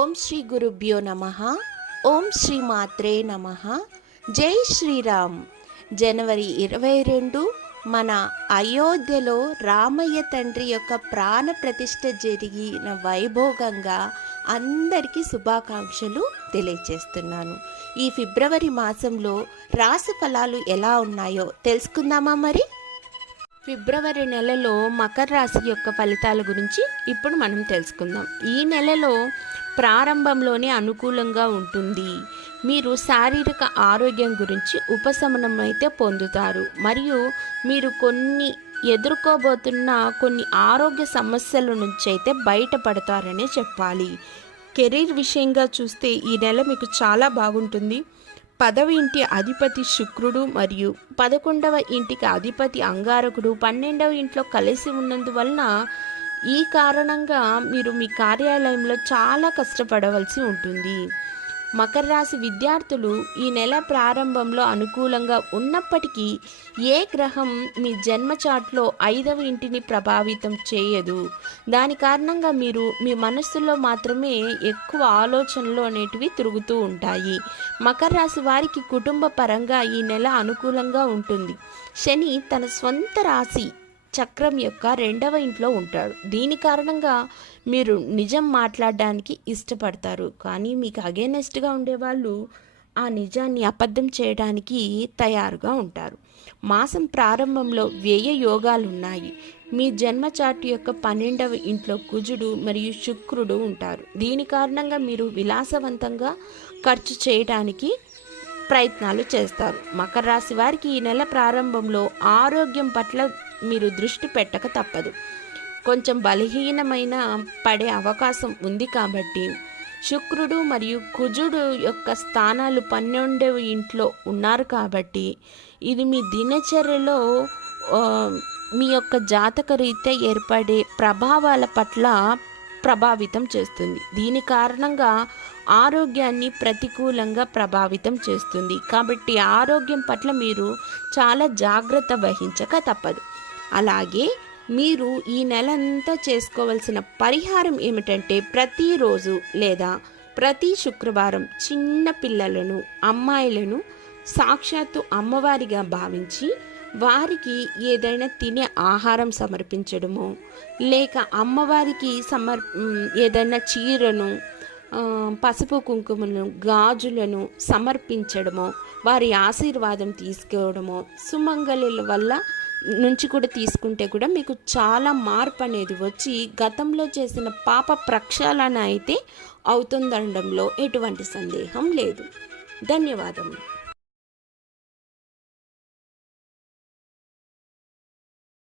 ఓం శ్రీ గురుభ్యో నమః. ఓం శ్రీ మాత్రే నమః. జై శ్రీరామ్. జనవరి 22 మన అయోధ్యలో రామయ్య తండ్రి యొక్క ప్రాణ ప్రతిష్ఠ జరిగిన వైభోగంగా అందరికీ శుభాకాంక్షలు తెలియజేస్తున్నాను. ఈ ఫిబ్రవరి మాసంలో రాశి ఫలాలు ఎలా ఉన్నాయో తెలుసుకుందామా మరి? ఫిబ్రవరి నెలలో మకర రాశి యొక్క ఫలితాల గురించి ఇప్పుడు మనం తెలుసుకుందాం. ఈ నెలలో ప్రారంభంలోనే అనుకూలంగా ఉంటుంది. మీరు శారీరక ఆరోగ్యం గురించి ఉపశమనం అయితే పొందుతారు. మరియు మీరు ఎదుర్కోబోతున్న కొన్ని ఆరోగ్య సమస్యల నుంచి అయితే బయటపడతారనే చెప్పాలి. కెరీర్ విషయంగా చూస్తే ఈ నెల మీకు చాలా బాగుంటుంది. 10వ ఇంటి అధిపతి శుక్రుడు మరియు 11వ ఇంటికి అధిపతి అంగారకుడు 12వ ఇంట్లో కలిసి ఉన్నందువలన ఈ కారణంగా మీరు మీ కార్యాలయంలో చాలా కష్టపడవలసి ఉంటుంది. మకర రాశి విద్యార్థులు ఈ నెల ప్రారంభంలో అనుకూలంగా ఉన్నప్పటికీ ఏ గ్రహం మీ జన్మ చార్ట్లో 5వ ఇంటిని ప్రభావితం చేయదు. దాని కారణంగా మీరు మీ మనస్సులో మాత్రమే ఎక్కువ ఆలోచనలు అనేటివి తిరుగుతూ ఉంటాయి. మకర రాశి వారికి కుటుంబ పరంగా ఈ నెల అనుకూలంగా ఉంటుంది. శని తన స్వంత రాశి చక్రం యొక్క 2వ ఇంట్లో ఉంటాడు. దీని కారణంగా మీరు నిజం మాట్లాడడానికి ఇష్టపడతారు. కానీ మీకు అగేనెస్ట్గా ఉండేవాళ్ళు ఆ నిజాన్ని అబద్ధం చేయడానికి తయారుగా ఉంటారు. మాసం ప్రారంభంలో వ్యయ యోగాలు ఉన్నాయి. మీ జన్మ చార్ట్ యొక్క 12వ ఇంట్లో కుజుడు మరియు శుక్రుడు ఉంటారు. దీని కారణంగా మీరు విలాసవంతంగా ఖర్చు చేయడానికి ప్రయత్నాలు చేస్తారు. మకర రాశి వారికి ఈ నెల ప్రారంభంలో ఆరోగ్యం పట్ల మీరు దృష్టి పెట్టక తప్పదు. కొంచెం బలహీనమైన పడే అవకాశం ఉంది. కాబట్టి శుక్రుడు మరియు కుజుడు యొక్క స్థానాలు 12వ ఇంట్లో ఉన్నారు. కాబట్టి ఇది మీ దినచర్యలో మీ యొక్క జాతక రీత్యా ఏర్పడే ప్రభావాల పట్ల ప్రభావితం చేస్తుంది. దీని కారణంగా ఆరోగ్యాన్ని ప్రతికూలంగా ప్రభావితం చేస్తుంది. కాబట్టి ఆరోగ్యం పట్ల మీరు చాలా జాగ్రత్త వహించక తప్పదు. అలాగే మీరు ఈ నెలంతా చేసుకోవాల్సిన పరిహారం ఏమిటంటే, ప్రతిరోజు లేదా ప్రతి శుక్రవారం చిన్న పిల్లలను, అమ్మాయిలను సాక్షాత్తు అమ్మవారిగా భావించి వారికి ఏదైనా తినే ఆహారం సమర్పించడము, లేక అమ్మవారికి ఏదైనా చీరను, పసుపు కుంకుమను, గాజులను సమర్పించడము, వారి ఆశీర్వాదం తీసుకోవడము, సుమంగళుల వల్ల నుంచి కూడా తీసుకుంటే కూడా మీకు చాలా మార్పు అనేది వచ్చి గతంలో చేసిన పాప ప్రక్షాళన అయితే అవుతుందనడంలో ఎటువంటి సందేహం లేదు. ధన్యవాదములు.